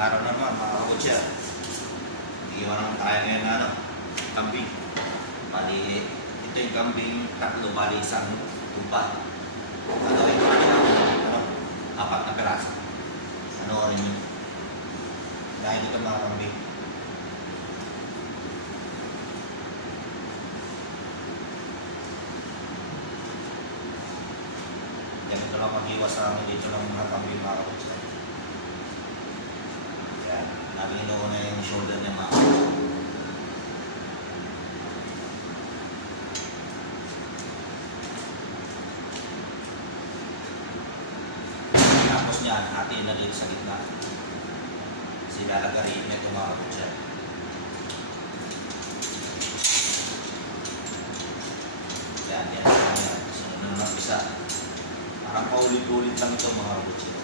araw na naman, mga kabutya. Iwan naman tayo ngayon na kambing. Bali, ito yung kambing, tatlo, bali isang tupa. Gagawin ko apat na piraso. Ano rin yun? Dahil ito mga kambing. Ganito lang mag-iwas sa amin dito lang mga kambing mga kabutya. Yan, namin inuuna yung shoulder niya mga kabutya. Tapos niyan, atin na dito sa gitna. Silalagarin na itong mga kabutya. Yan. Sunod na naman isa. Parang paulit-ulit lang ito mga kabutya.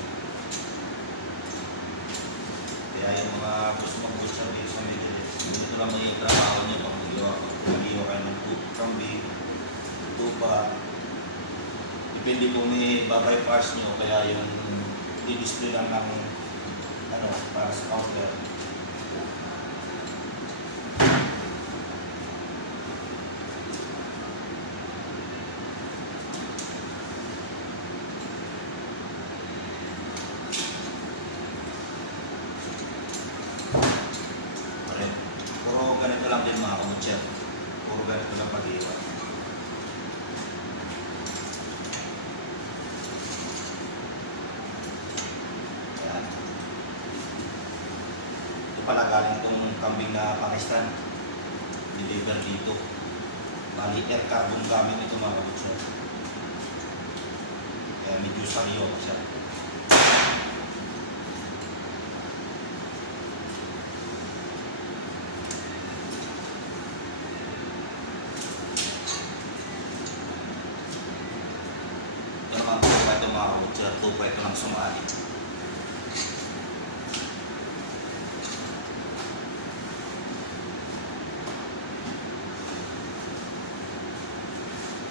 Kaya yung mga gusto mag-butcher dito sa Middle East, ito lang magiging trabaho nyo pag mag-iwa kayo ng kambing, tupa. Depende kung may babypass nyo, kaya yung i-display lang ng para sa counter. Puro ganito lang din mga kabutcher. Puro ganito lang pag-iwa. Pala galing itong kambing na Pakistan, deliver dito. Bali, air carbon gamit ito mga kabutser. Kaya medyo sariyo pa siya. Ito naman tupa ito mga kabutser, tupa ito ng sumali.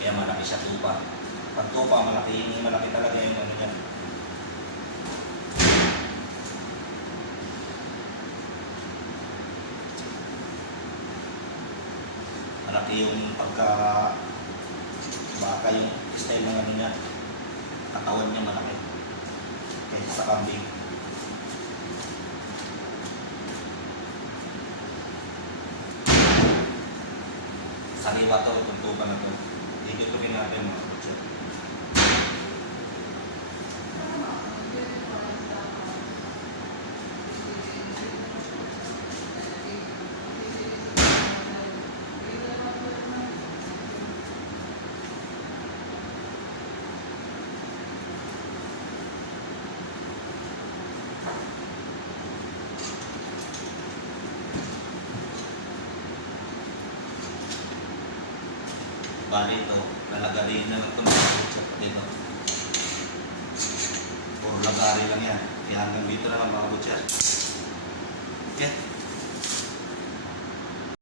Kaya malaki siya tupa. Pag tupa, malaki talaga yung ano niya. Malaki yung baka yung style ng ano niya. Katawan niya malaki. Kaya sa kambing. Sariwa to, itong tupa na to. Itutukin natin mga kabutcher. Bali ito, lalagarin na lang ito mga kabutcher dito. Puro lagari lang yan. Kaya hanggang dito na lang mga kabutcher. Okay.